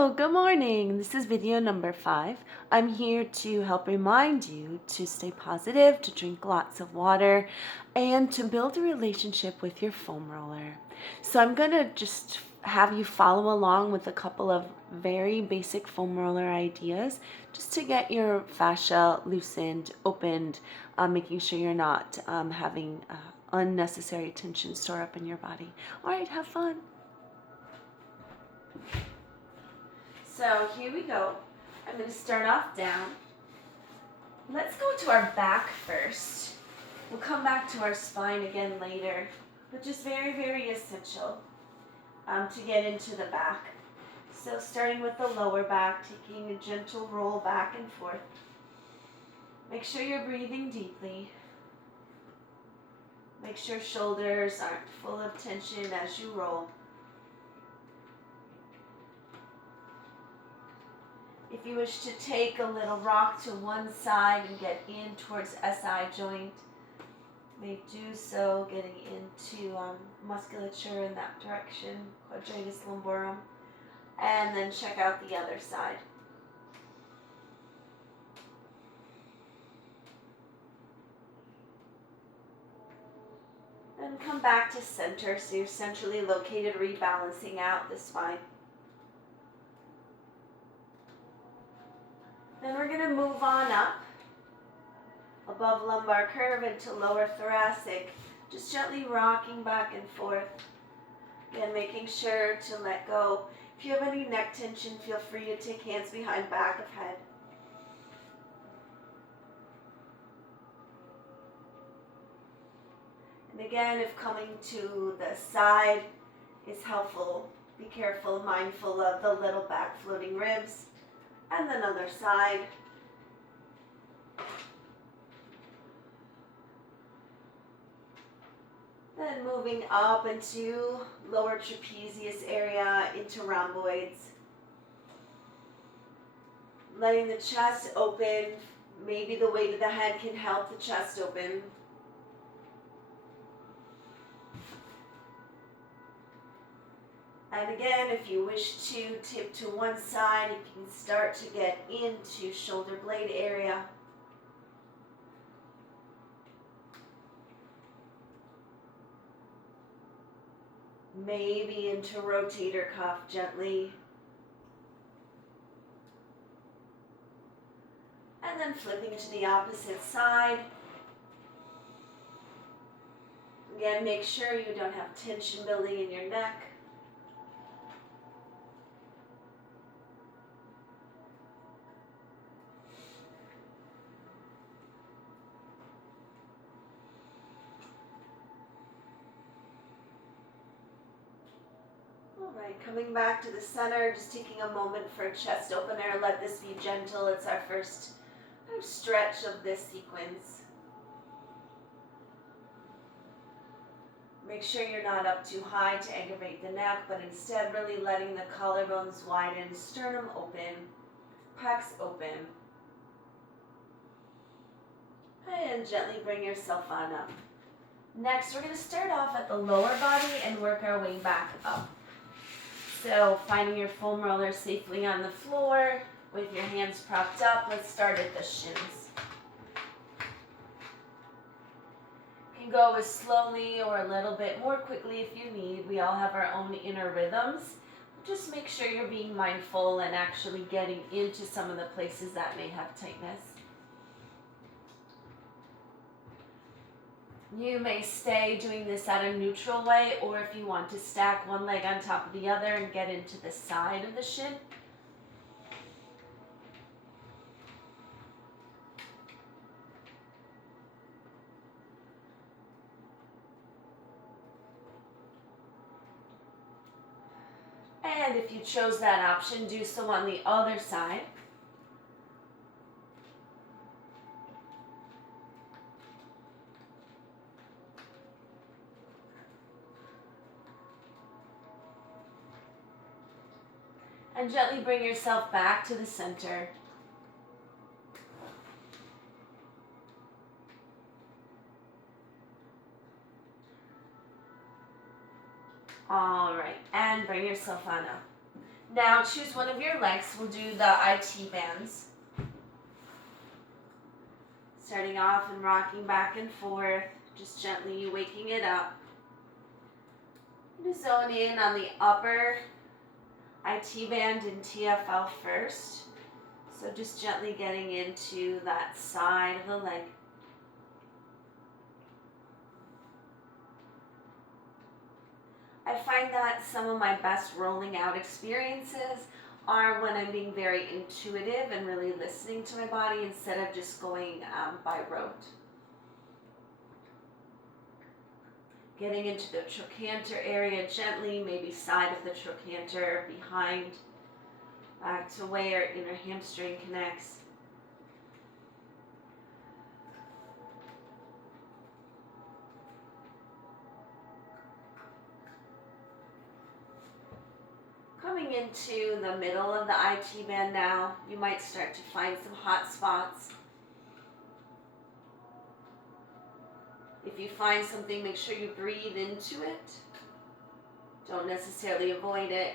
Hello, good morning. This is video number 5. I'm here to help remind you to stay positive, to drink lots of water, and to build a relationship with your foam roller. So I'm going to just have you follow along with a couple of very basic foam roller ideas just to get your fascia loosened, opened, making sure you're not having unnecessary tension store up in your body. All right, have fun. So here we go. I'm going to start off down. Let's go to our back first. We'll come back to our spine again later, which is very, very essential to get into the back. So starting with the lower back, taking a gentle roll back and forth. Make sure you're breathing deeply. Make sure shoulders aren't full of tension as you roll. If you wish to take a little rock to one side and get in towards SI joint, you may do so, getting into musculature in that direction, quadratus lumborum, and then check out the other side. Then come back to center, so you're centrally located, rebalancing out the spine. Then we're going to move on up above lumbar curve into lower thoracic, just gently rocking back and forth. Again, making sure to let go. If you have any neck tension, feel free to take hands behind back of head. And again, if coming to the side is helpful, be careful, mindful of the little back floating ribs. And then other side. Then moving up into lower trapezius area, into rhomboids. Letting the chest open. Maybe the weight of the head can help the chest open. And again, if you wish to tip to one side, you can start to get into shoulder blade area. Maybe into rotator cuff gently. And then flipping to the opposite side. Again, make sure you don't have tension building in your neck. Alright, coming back to the center, just taking a moment for a chest opener. Let this be gentle. It's our first kind of stretch of this sequence. Make sure you're not up too high to aggravate the neck, but instead really letting the collarbones widen, sternum open, pecs open. And gently bring yourself on up. Next, we're going to start off at the lower body and work our way back up. So finding your foam roller safely on the floor with your hands propped up. Let's start at the shins. You can go as slowly or a little bit more quickly if you need. We all have our own inner rhythms. Just make sure you're being mindful and actually getting into some of the places that may have tightness. You may stay doing this at a neutral way, or if you want to stack one leg on top of the other and get into the side of the shin. And if you chose that option, do so on the other side. And gently bring yourself back to the center. All right, and bring yourself on up. Now choose one of your legs. We'll do the IT bands. Starting off and rocking back and forth, just gently waking it up. Just zone in on the upper IT band and TFL first. So just gently getting into that side of the leg. I find that some of my best rolling out experiences are when I'm being very intuitive and really listening to my body instead of just going by rote. Getting into the trochanter area gently, maybe side of the trochanter, behind, back to where inner hamstring connects. Coming into the middle of the IT band now, you might start to find some hot spots. If you find something, make sure you breathe into it. Don't necessarily avoid it.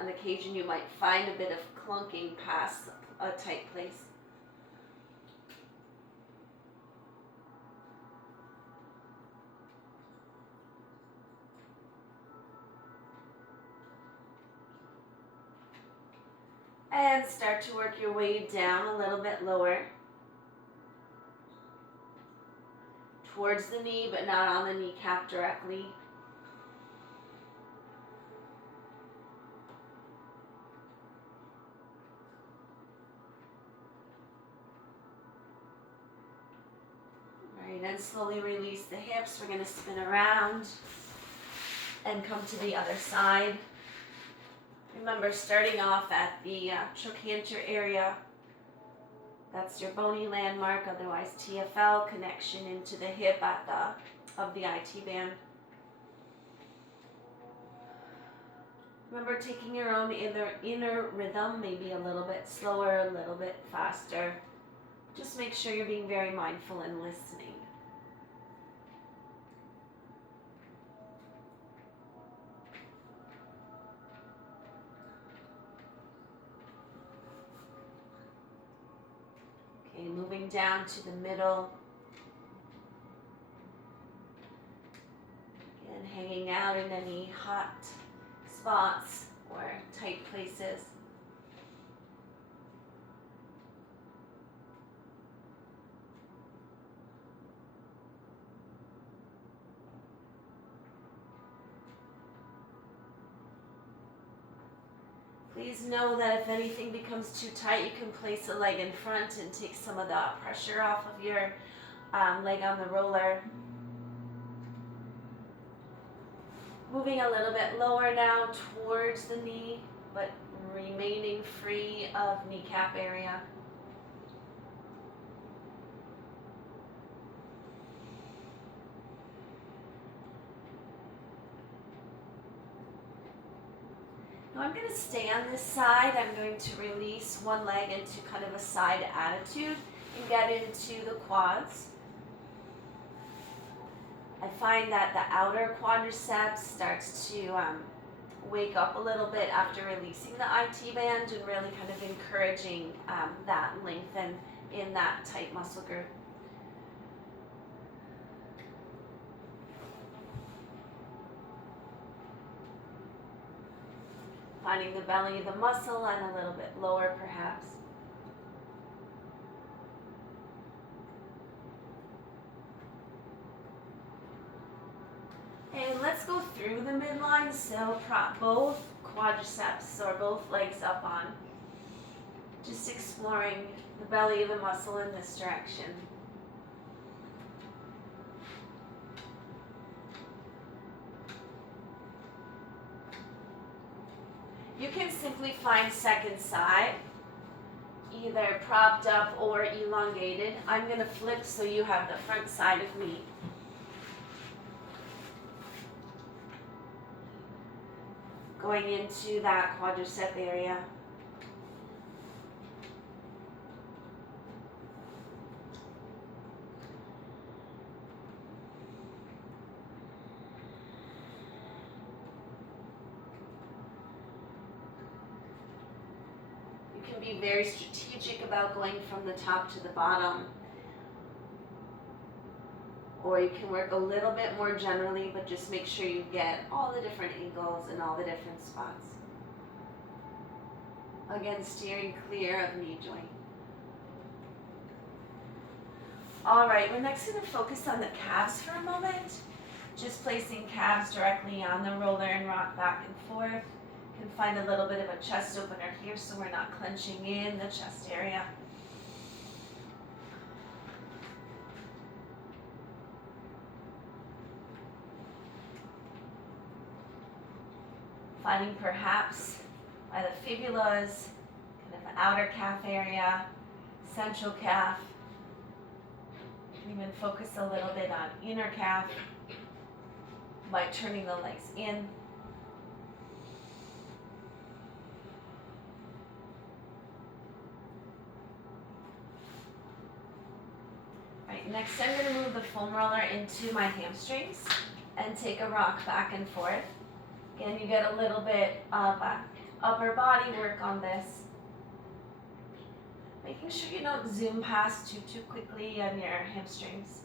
On occasion, you might find a bit of clunking past a tight place. And start to work your way down a little bit lower. Towards the knee, but not on the kneecap directly. Right, and slowly release the hips. We're going to spin around and come to the other side. Remember, starting off at the trochanter area. That's your bony landmark, otherwise TFL, connection into the hip at of the IT band. Remember, taking your own inner rhythm, maybe a little bit slower, a little bit faster. Just make sure you're being very mindful and listening. Okay, moving down to the middle. Again, hanging out in any hot spots or tight places. Please know that if anything becomes too tight, you can place a leg in front and take some of the pressure off of your leg on the roller. Moving a little bit lower now towards the knee, but remaining free of kneecap area. Now I'm going to stay on this side. I'm going to release one leg into kind of a side attitude and get into the quads. I find that the outer quadriceps starts to wake up a little bit after releasing the IT band and really kind of encouraging that lengthen in that tight muscle group. Finding the belly of the muscle and a little bit lower perhaps. And let's go through the midline, so prop both quadriceps or both legs up on. Just exploring the belly of the muscle in this direction. You can simply find second side, either propped up or elongated. I'm going to flip so you have the front side of me. Going into that quadricep area. can be very strategic about going from the top to the bottom, or you can work a little bit more generally, but just make sure you get all the different angles and all the different spots. Again, steering clear of knee joint. All right, we're next going to focus on the calves for a moment. Just placing calves directly on the roller and rock back and forth. You can find a little bit of a chest opener here so we're not clenching in the chest area. Finding perhaps by the fibulas, kind of the outer calf area, central calf. Even focus a little bit on inner calf by turning the legs in. Right, next I'm going to move the foam roller into my hamstrings and take a rock back and forth. Again, you get a little bit of upper body work on this. Making sure you don't zoom past too quickly on your hamstrings.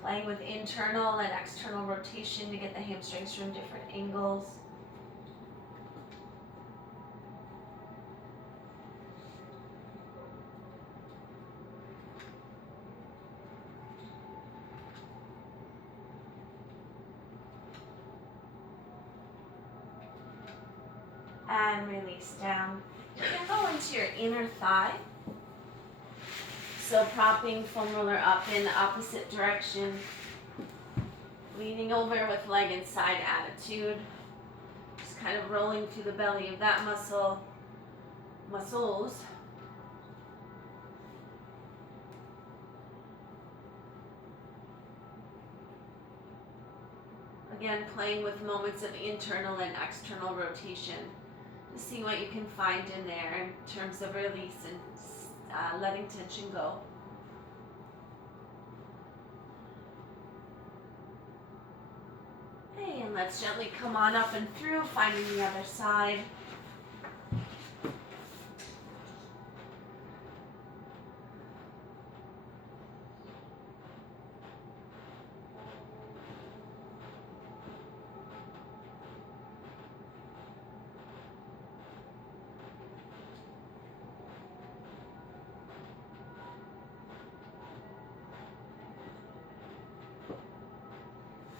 Playing with internal and external rotation to get the hamstrings from different angles. And release down. You can go into your inner thigh. So propping foam roller up in the opposite direction. Leaning over with leg and side attitude. Just kind of rolling through the belly of that muscles. Again, playing with moments of internal and external rotation. See what you can find in there in terms of release and letting tension go. Okay, and let's gently come on up and through, finding the other side.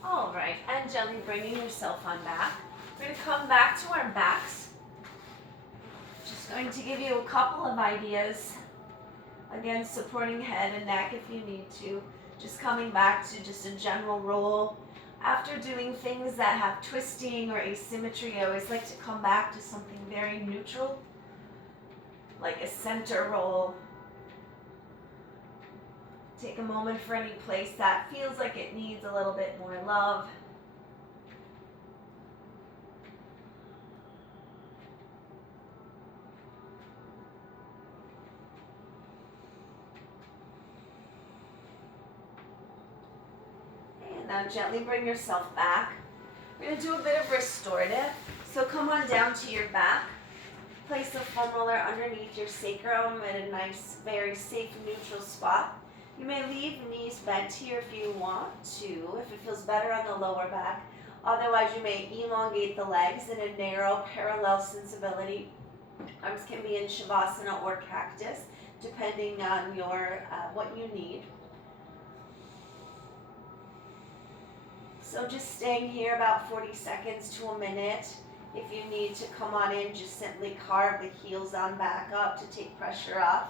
All right, and gently bringing yourself on back. We're going to come back to our backs. Just going to give you a couple of ideas. Again, supporting head and neck if you need to. Just coming back to just a general roll. After doing things that have twisting or asymmetry, I always like to come back to something very neutral, like a center roll. Take a moment for any place that feels like it needs a little bit more love. And now gently bring yourself back. We're going to do a bit of restorative. So come on down to your back. Place the foam roller underneath your sacrum at a nice, very safe, neutral spot. You may leave the knees bent here if you want to, if it feels better on the lower back. Otherwise, you may elongate the legs in a narrow, parallel sensibility. Arms can be in Shavasana or cactus, depending on your what you need. So just staying here about 40 seconds to a minute. If you need to come on in, just simply carve the heels on back up to take pressure off.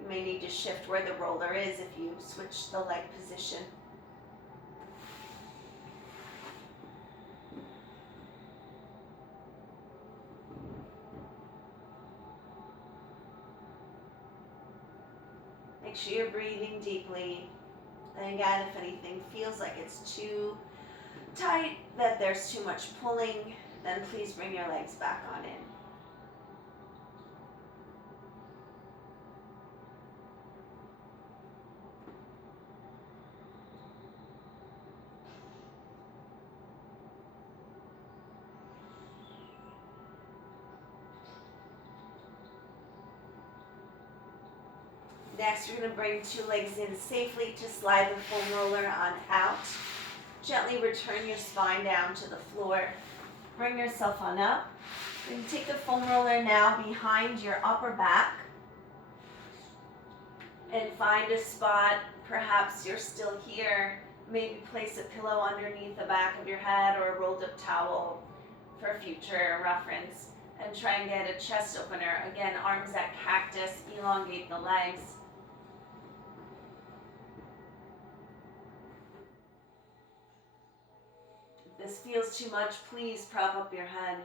You may need to shift where the roller is if you switch the leg position. Make sure you're breathing deeply. And again, if anything feels like it's too tight, that there's too much pulling, then please bring your legs back on in. Next, we're going to bring 2 legs in safely to slide the foam roller on out. Gently return your spine down to the floor. Bring yourself on up. Then take the foam roller now behind your upper back. And find a spot, perhaps you're still here. Maybe place a pillow underneath the back of your head or a rolled up towel for future reference. And try and get a chest opener. Again, arms at cactus, elongate the legs. If this feels too much, please prop up your head.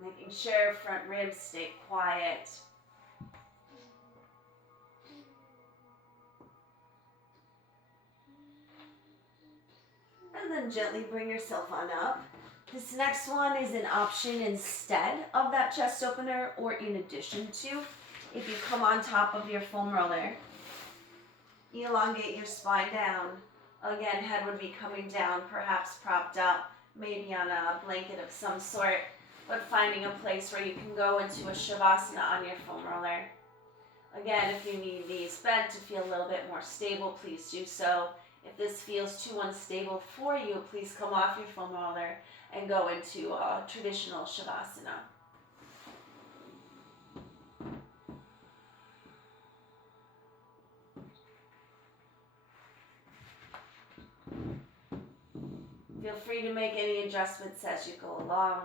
Making sure front ribs stay quiet. And then gently bring yourself on up. This next one is an option instead of that chest opener or in addition to. If you come on top of your foam roller, elongate your spine down. Again, head would be coming down, perhaps propped up, maybe on a blanket of some sort, but finding a place where you can go into a shavasana on your foam roller. Again, if you need these bent to feel a little bit more stable, please do so. If this feels too unstable for you, please come off your foam roller and go into a traditional shavasana. Feel free to make any adjustments as you go along.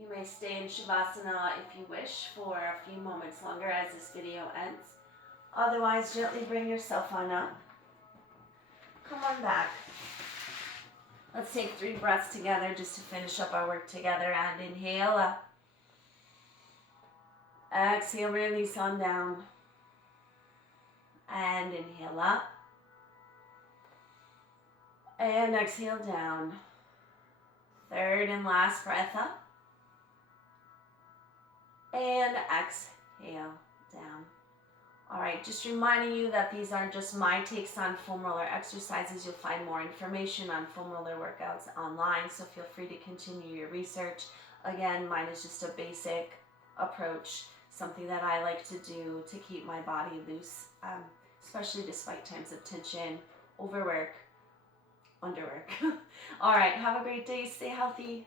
You may stay in Shavasana if you wish for a few moments longer as this video ends. Otherwise, gently bring yourself on up. Come on back. Let's take 3 breaths together just to finish up our work together. And inhale up. Exhale, release on down. And inhale up. And exhale down. 3rd and last breath up. And exhale down. All right, just reminding you that these aren't just my takes on foam roller exercises. You'll find more information on foam roller workouts online, so feel free to continue your research. Again, mine is just a basic approach, something that I like to do to keep my body loose, especially despite times of tension, overwork, underwork. All right, have a great day. Stay healthy.